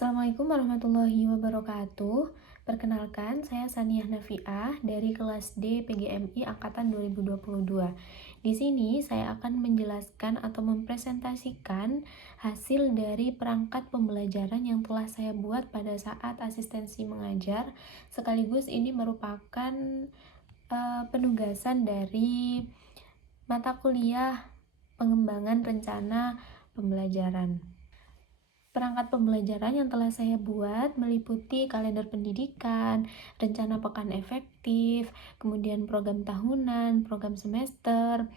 Assalamualaikum warahmatullahi wabarakatuh. Perkenalkan, saya Saniyah Nafiah dari kelas D PGMI angkatan 2022. Di sini saya akan menjelaskan atau mempresentasikan hasil dari perangkat pembelajaran yang telah saya buat pada saat asistensi mengajar. Sekaligus ini merupakan penugasan dari mata kuliah pengembangan rencana pembelajaran. Perangkat pembelajaran yang telah saya buat meliputi kalender pendidikan, rencana pekan efektif, kemudian program tahunan, program semester,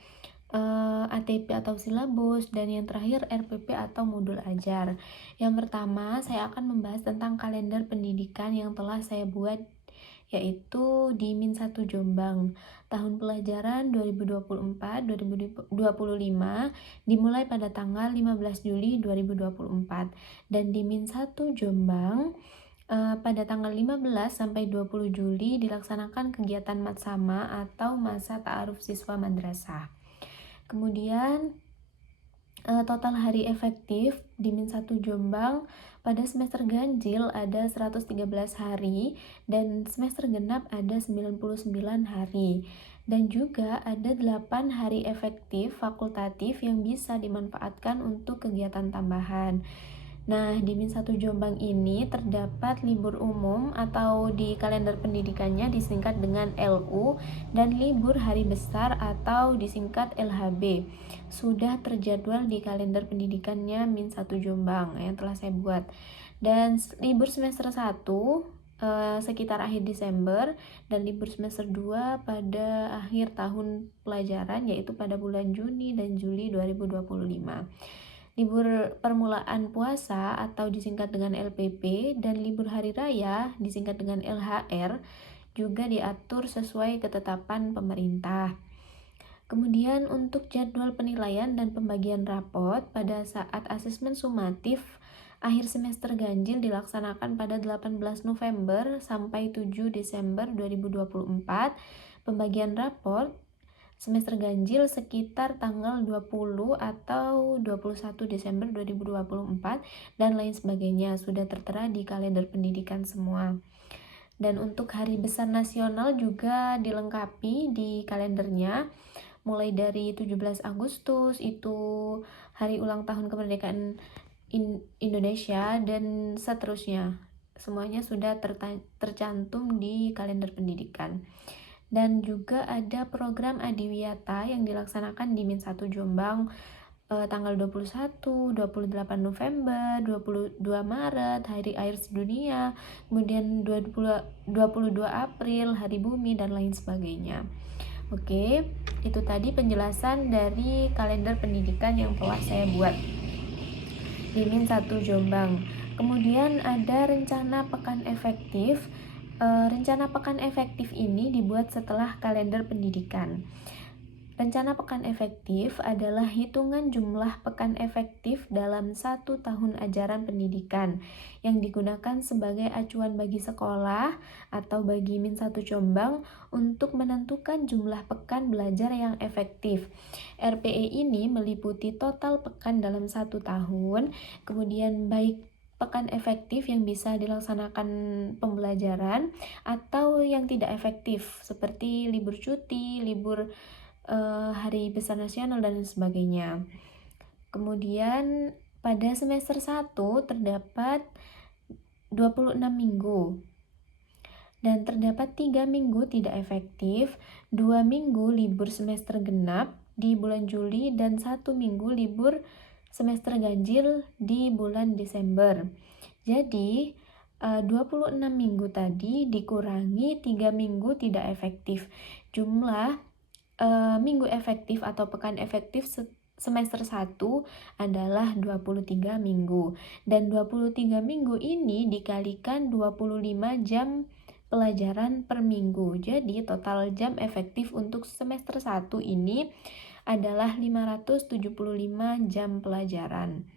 ATP atau silabus, dan yang terakhir RPP atau modul ajar. Yang pertama, saya akan membahas tentang kalender pendidikan yang telah saya buat, yaitu di Min 1 Jombang. Tahun pelajaran 2024-2025 dimulai pada tanggal 15 Juli 2024 dan di Min 1 Jombang pada tanggal 15 sampai 20 Juli dilaksanakan kegiatan matsama atau masa ta'aruf siswa madrasah. Kemudian total hari efektif di Min 1 Jombang pada semester ganjil ada 113 hari dan semester genap ada 99 hari. Dan juga ada 8 hari efektif fakultatif yang bisa dimanfaatkan untuk kegiatan tambahan. Nah, di Min 1 Jombang ini terdapat libur umum atau di kalender pendidikannya disingkat dengan LU dan libur hari besar atau disingkat LHB. Sudah terjadwal di kalender pendidikannya Min 1 Jombang yang telah saya buat. Dan libur semester 1 sekitar akhir Desember dan libur semester 2 pada akhir tahun pelajaran yaitu pada bulan Juni dan Juli 2025. Libur permulaan puasa atau disingkat dengan LPP dan libur hari raya disingkat dengan LHR juga diatur sesuai ketetapan pemerintah. Kemudian untuk jadwal penilaian dan pembagian rapot pada saat asesmen sumatif akhir semester ganjil dilaksanakan pada 18 November sampai 7 Desember 2024. Pembagian raport semester ganjil sekitar tanggal 20 atau 21 Desember 2024 dan lain sebagainya sudah tertera di kalender pendidikan semua. Dan untuk hari besar nasional juga dilengkapi di kalendernya mulai dari 17 Agustus itu hari ulang tahun kemerdekaan Indonesia dan seterusnya. Semuanya sudah tercantum di kalender pendidikan. Dan juga ada program Adiwiyata yang dilaksanakan di Min 1 Jombang tanggal 21, 28 November, 22 Maret, Hari Air Sedunia, kemudian 22 April, Hari Bumi, dan lain sebagainya. Oke, itu tadi penjelasan dari kalender pendidikan yang telah saya buat di Min 1 Jombang. Kemudian ada rencana pekan efektif. Rencana pekan efektif ini dibuat setelah kalender pendidikan. Rencana pekan efektif adalah hitungan jumlah pekan efektif dalam 1 tahun ajaran pendidikan yang digunakan sebagai acuan bagi sekolah atau bagi Min 1 Jombang untuk menentukan jumlah pekan belajar yang efektif. RPE ini meliputi total pekan dalam 1 tahun, kemudian baik pekan efektif yang bisa dilaksanakan pembelajaran atau yang tidak efektif seperti libur cuti, libur hari besar nasional dan sebagainya. Kemudian pada semester 1 terdapat 26 minggu dan terdapat 3 minggu tidak efektif, 2 minggu libur semester genap di bulan Juli dan 1 minggu libur semester ganjil di bulan Desember. Jadi 26 minggu tadi dikurangi 3 minggu tidak efektif. Jumlah minggu efektif atau pekan efektif semester 1 adalah 23 minggu. Dan 23 minggu ini dikalikan 25 jam pelajaran per minggu. Jadi total jam efektif untuk semester 1 ini adalah 575 jam pelajaran.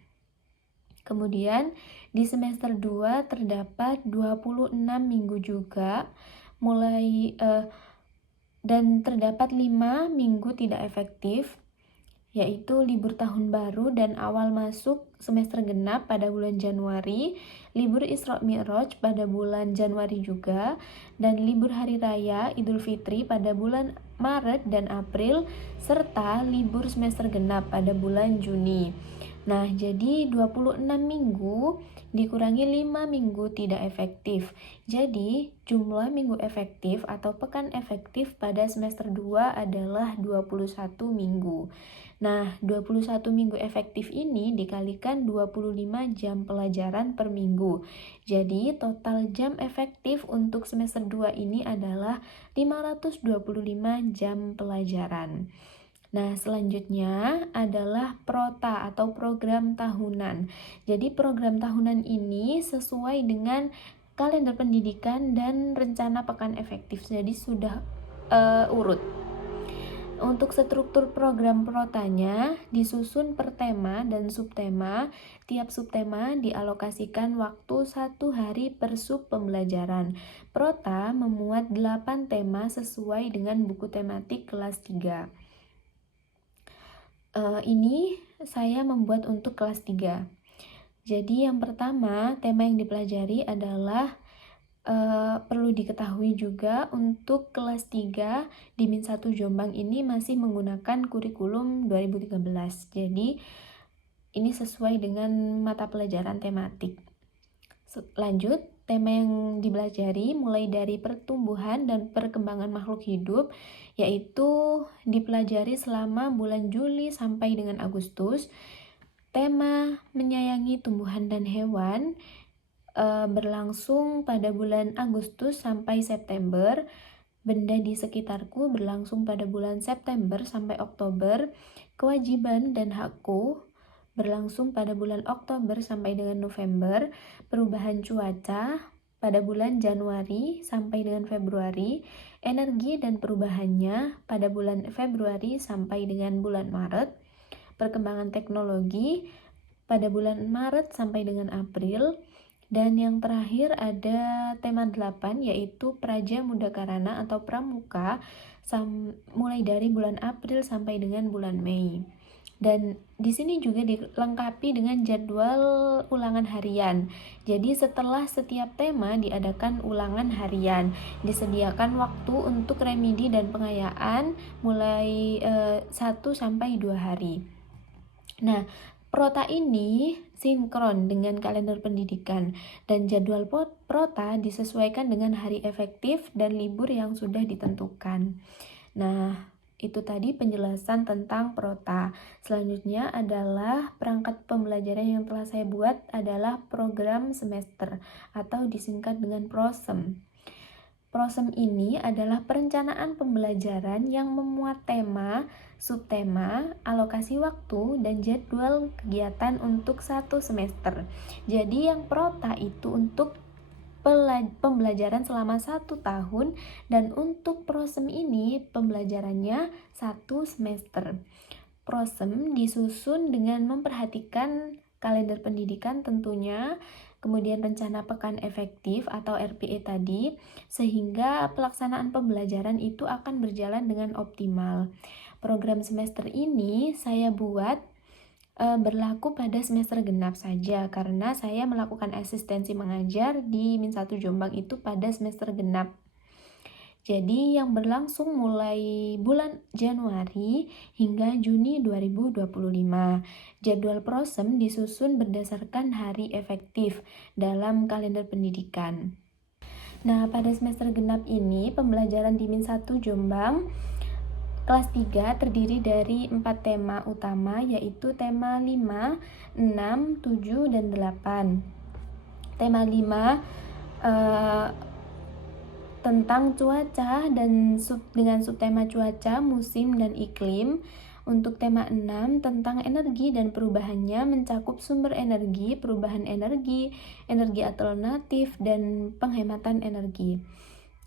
Kemudian di semester 2 terdapat 26 minggu juga dan terdapat 5 minggu tidak efektif yaitu libur tahun baru dan awal masuk semester genap pada bulan Januari, libur Isra Mi'raj pada bulan Januari juga, dan libur hari raya Idul Fitri pada bulan Maret dan April, serta libur semester genap pada bulan Juni. Nah, jadi 26 minggu dikurangi 5 minggu tidak efektif. Jadi, jumlah minggu efektif atau pekan efektif pada semester 2 adalah 21 minggu. Nah, 21 minggu efektif ini dikalikan 25 jam pelajaran per minggu. Jadi, total jam efektif untuk semester 2 ini adalah 525 jam pelajaran. Nah, selanjutnya adalah prota atau program tahunan. Jadi, program tahunan ini sesuai dengan kalender pendidikan dan rencana pekan efektif. Jadi, sudah urut. Untuk struktur program protanya disusun per tema dan subtema. Tiap subtema dialokasikan waktu 1 hari per sub pembelajaran. Prota memuat 8 tema sesuai dengan buku tematik kelas 3. Ini saya membuat untuk kelas 3. Jadi yang pertama, tema yang dipelajari adalah perlu diketahui juga untuk kelas 3 di Min 1 Jombang ini masih menggunakan kurikulum 2013. Jadi ini sesuai dengan mata pelajaran tematik. Lanjut, tema yang dipelajari mulai dari pertumbuhan dan perkembangan makhluk hidup, yaitu dipelajari selama bulan Juli sampai dengan Agustus. Tema menyayangi tumbuhan dan hewan berlangsung pada bulan Agustus sampai September. Benda di sekitarku berlangsung pada bulan September sampai Oktober. Kewajiban dan hakku berlangsung pada bulan Oktober sampai dengan November. Perubahan cuaca pada bulan Januari sampai dengan Februari. Energi dan perubahannya pada bulan Februari sampai dengan bulan Maret. Perkembangan teknologi pada bulan Maret sampai dengan April. Dan yang terakhir ada tema 8, yaitu Praja Muda Karana atau Pramuka mulai dari bulan April sampai dengan bulan Mei. Dan di sini juga dilengkapi dengan jadwal ulangan harian. Jadi setelah setiap tema diadakan ulangan harian. Disediakan waktu untuk remedi dan pengayaan mulai 1 sampai 2 hari. Nah, prota ini sinkron dengan kalender pendidikan dan jadwal prota disesuaikan dengan hari efektif dan libur yang sudah ditentukan. Nah, itu tadi penjelasan tentang prota. Selanjutnya adalah perangkat pembelajaran yang telah saya buat adalah program semester atau disingkat dengan PROSEM. PROSEM ini adalah perencanaan pembelajaran yang memuat tema, subtema, alokasi waktu, dan jadwal kegiatan untuk 1 semester. Jadi yang prota itu untuk pembelajaran selama 1 tahun, dan untuk PROSEM ini pembelajarannya 1 semester. PROSEM disusun dengan memperhatikan kalender pendidikan tentunya, kemudian rencana pekan efektif atau RPE tadi, sehingga pelaksanaan pembelajaran itu akan berjalan dengan optimal. Program semester ini saya buat berlaku pada semester genap saja karena saya melakukan asistensi mengajar di Min 1 Jombang itu pada semester genap. Jadi yang berlangsung mulai bulan Januari hingga Juni 2025. Jadwal PROSEM disusun berdasarkan hari efektif dalam kalender pendidikan. Nah, pada semester genap ini pembelajaran di Min 1 Jombang kelas 3 terdiri dari 4 tema utama, yaitu tema 5, 6, 7, dan 8. Tema 5 tentang cuaca dan dengan subtema cuaca, musim, dan iklim. Untuk tema 6 tentang energi dan perubahannya mencakup sumber energi, perubahan energi alternatif, dan penghematan energi.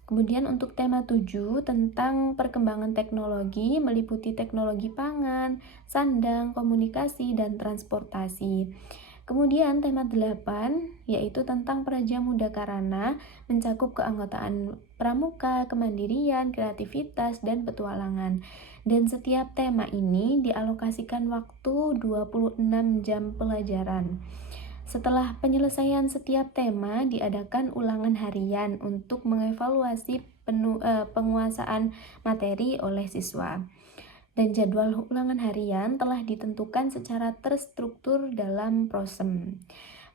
Kemudian untuk tema 7 tentang perkembangan teknologi meliputi teknologi pangan, sandang, komunikasi, dan transportasi. Kemudian tema 8 yaitu tentang Praja Muda Karana, mencakup keanggotaan pramuka, kemandirian, kreativitas, dan petualangan. Dan setiap tema ini dialokasikan waktu 26 jam pelajaran. Setelah penyelesaian setiap tema, diadakan ulangan harian untuk mengevaluasi penguasaan materi oleh siswa. Dan jadwal ulangan harian telah ditentukan secara terstruktur dalam prosem.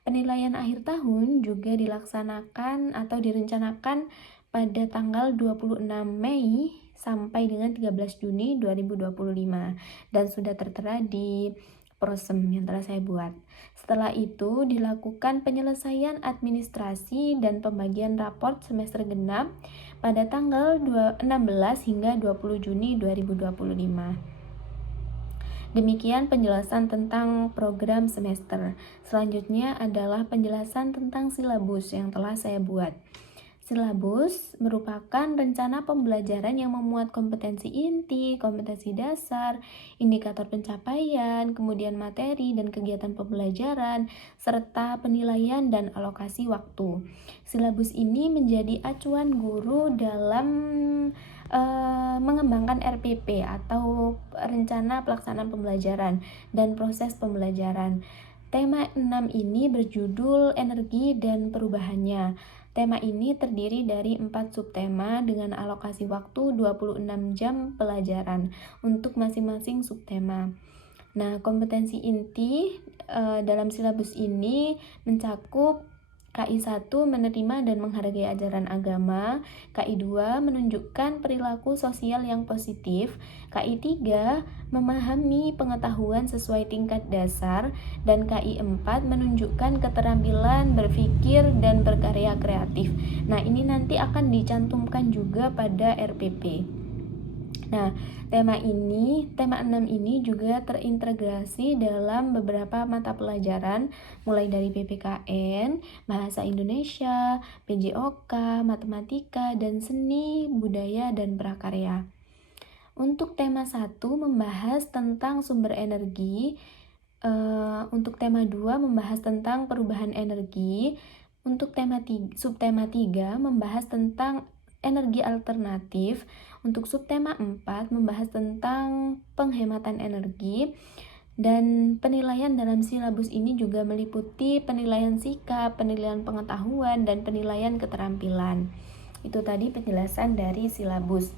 Penilaian akhir tahun juga dilaksanakan atau direncanakan pada tanggal 26 Mei sampai dengan 13 Juni 2025 dan sudah tertera di prosem yang telah saya buat. Setelah itu dilakukan penyelesaian administrasi dan pembagian raport semester genap pada tanggal 16 hingga 20 Juni 2025. Demikian penjelasan tentang program semester. Selanjutnya adalah penjelasan tentang silabus yang telah saya buat. Silabus merupakan rencana pembelajaran yang memuat kompetensi inti, kompetensi dasar, indikator pencapaian, kemudian materi dan kegiatan pembelajaran, serta penilaian dan alokasi waktu. Silabus ini menjadi acuan guru dalam mengembangkan RPP atau rencana pelaksanaan pembelajaran dan proses pembelajaran. Tema 6 ini berjudul energi dan perubahannya. Tema ini terdiri dari 4 subtema dengan alokasi waktu 26 jam pelajaran untuk masing-masing subtema. Nah, kompetensi inti dalam silabus ini mencakup KI 1 menerima dan menghargai ajaran agama, KI 2 menunjukkan perilaku sosial yang positif, KI 3 memahami pengetahuan sesuai tingkat dasar, dan KI 4 menunjukkan keterampilan berpikir dan berkarya kreatif. Nah, ini nanti akan dicantumkan juga pada RPP. Nah, tema 6 ini juga terintegrasi dalam beberapa mata pelajaran mulai dari PPKN, Bahasa Indonesia, PJOK, Matematika, dan Seni, Budaya, dan Prakarya. Untuk tema 1 membahas tentang sumber energi, untuk tema 2 membahas tentang perubahan energi, untuk subtema 3 membahas tentang energi alternatif, untuk subtema 4 membahas tentang penghematan energi, dan penilaian dalam silabus ini juga meliputi penilaian sikap, penilaian pengetahuan, dan penilaian keterampilan. Itu tadi penjelasan dari silabus.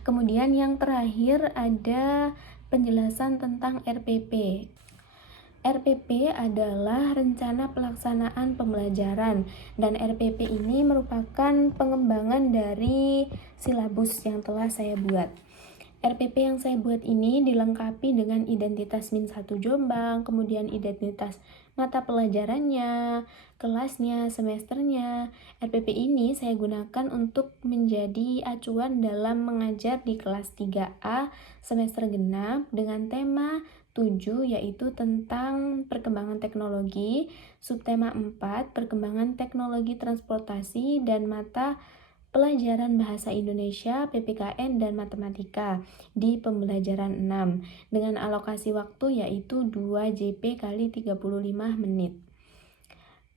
Kemudian yang terakhir ada penjelasan tentang RPP. RPP adalah rencana pelaksanaan pembelajaran, dan RPP ini merupakan pengembangan dari silabus yang telah saya buat. RPP yang saya buat ini dilengkapi dengan identitas Min 1 Jombang, kemudian identitas mata pelajarannya, kelasnya, semesternya. RPP ini saya gunakan untuk menjadi acuan dalam mengajar di kelas 3A semester genap dengan tema 7 yaitu tentang perkembangan teknologi, subtema 4 perkembangan teknologi transportasi, dan mata pelajaran Bahasa Indonesia, PPKN, dan Matematika di pembelajaran 6 dengan alokasi waktu yaitu 2 JP kali 35 menit.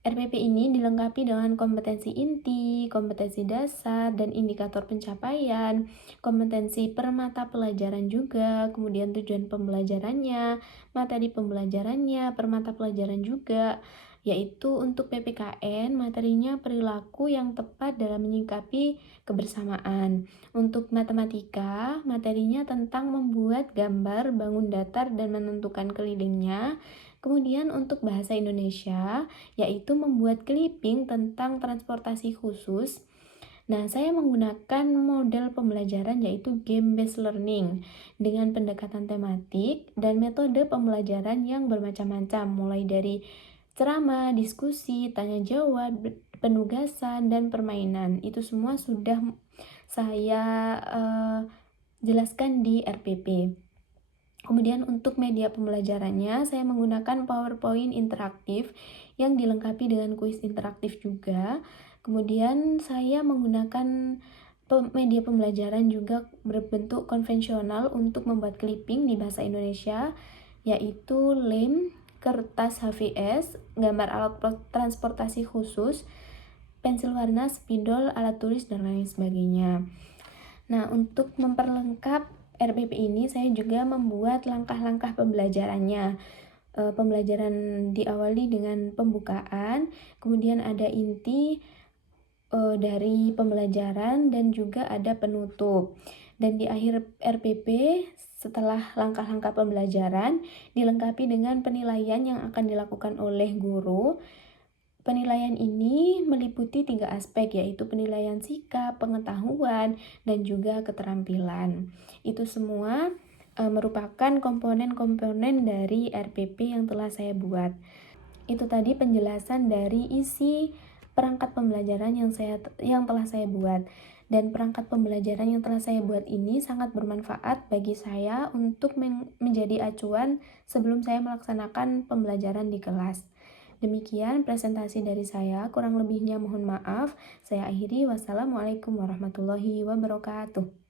RPP ini dilengkapi dengan kompetensi inti, kompetensi dasar, dan indikator pencapaian, kompetensi per mata pelajaran juga, kemudian tujuan pembelajarannya, materi pembelajarannya, per mata pelajaran juga, yaitu untuk PPKN materinya perilaku yang tepat dalam menyikapi kebersamaan. Untuk matematika, materinya tentang membuat gambar, bangun datar, dan menentukan kelilingnya. Kemudian untuk bahasa Indonesia, yaitu membuat clipping tentang transportasi khusus. Nah, saya menggunakan model pembelajaran yaitu game-based learning dengan pendekatan tematik dan metode pembelajaran yang bermacam-macam, mulai dari ceramah, diskusi, tanya jawab, penugasan, dan permainan. Itu semua sudah saya jelaskan di RPP. Kemudian untuk media pembelajarannya, saya menggunakan PowerPoint interaktif yang dilengkapi dengan kuis interaktif juga. Kemudian saya menggunakan media pembelajaran juga berbentuk konvensional untuk membuat clipping di bahasa Indonesia, yaitu lem, kertas HVS, gambar alat transportasi khusus, pensil warna, spidol, alat tulis, dan lain sebagainya. Nah, untuk memperlengkap RPP ini, saya juga membuat langkah-langkah pembelajarannya. Pembelajaran diawali dengan pembukaan, kemudian ada inti dari pembelajaran, dan juga ada penutup. Dan di akhir RPP, setelah langkah-langkah pembelajaran, dilengkapi dengan penilaian yang akan dilakukan oleh guru. Penilaian ini meliputi 3 aspek, yaitu penilaian sikap, pengetahuan, dan juga keterampilan. Itu semua merupakan komponen-komponen dari RPP yang telah saya buat. Itu tadi penjelasan dari isi perangkat pembelajaran yang telah saya buat. Dan perangkat pembelajaran yang telah saya buat ini sangat bermanfaat bagi saya untuk menjadi acuan sebelum saya melaksanakan pembelajaran di kelas. Demikian presentasi dari saya, kurang lebihnya mohon maaf. Saya akhiri, wassalamualaikum warahmatullahi wabarakatuh.